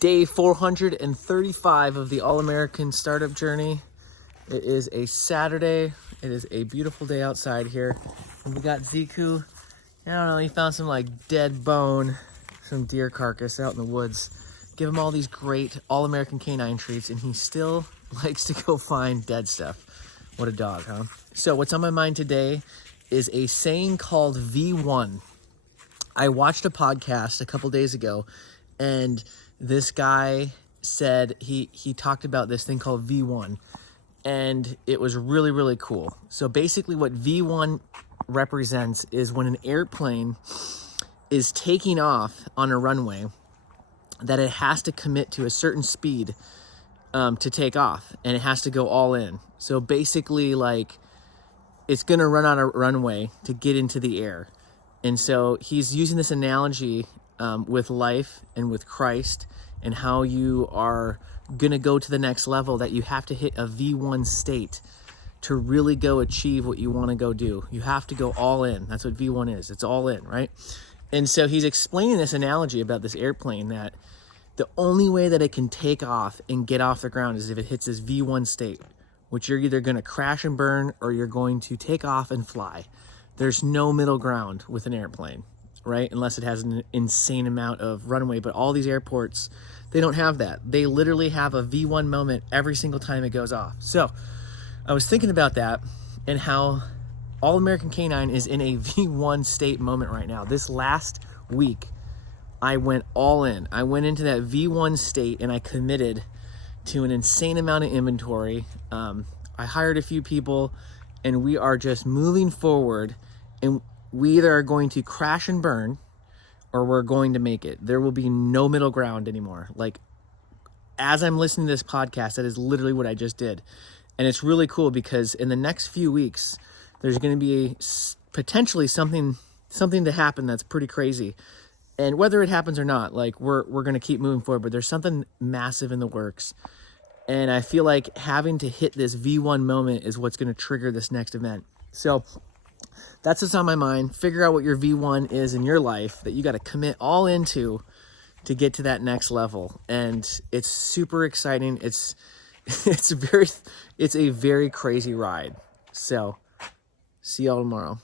Day 435 of the All-American Startup Journey. It is a Saturday. It is a beautiful day outside here. And we got Ziku. I don't know, he found some like dead bone, some deer carcass out in the woods. Give him all these great All-American canine treats and he still likes to go find dead stuff. What a dog, huh? So what's on my mind today is a saying called V1. I watched a podcast a couple days ago and this guy said he talked about this thing called V1 and it was really, really cool. So basically what V1 represents is when an airplane is taking off on a runway that it has to commit to a certain speed to take off and it has to go all in. So basically like it's gonna run on a runway to get into the air. And so he's using this analogy with life and with Christ and how you are going to go to the next level, that you have to hit a V1 state to really go achieve what you want to go do. You have to go all in. That's what V1 is. It's all in, right? And so he's explaining this analogy about this airplane, that the only way that it can take off and get off the ground is if it hits this V1 state, which you're either going to crash and burn or you're going to take off and fly. There's no middle ground with an airplane, right? Unless it has an insane amount of runway. But all these airports, they don't have that. They literally have a V1 moment every single time it goes off. So I was thinking about that and how All-American Canine is in a V1 state moment right now. This last week, I went all in. I went into that V1 state and I committed to an insane amount of inventory. I hired a few people and we are just moving forward, and we either are going to crash and burn or we're going to make it. There will be no middle ground anymore. Like, as I'm listening to this podcast, that is literally what I just did. And it's really cool because in the next few weeks, there's going to be potentially something to happen that's pretty crazy. And whether it happens or not, like we're going to keep moving forward, but there's something massive in the works. And I feel like having to hit this V1 moment is what's going to trigger this next event. So that's what's on my mind. Figure out what your V1 is in your life that you got to commit all into to get to that next level. And it's super exciting. It's a very crazy ride. So see y'all tomorrow.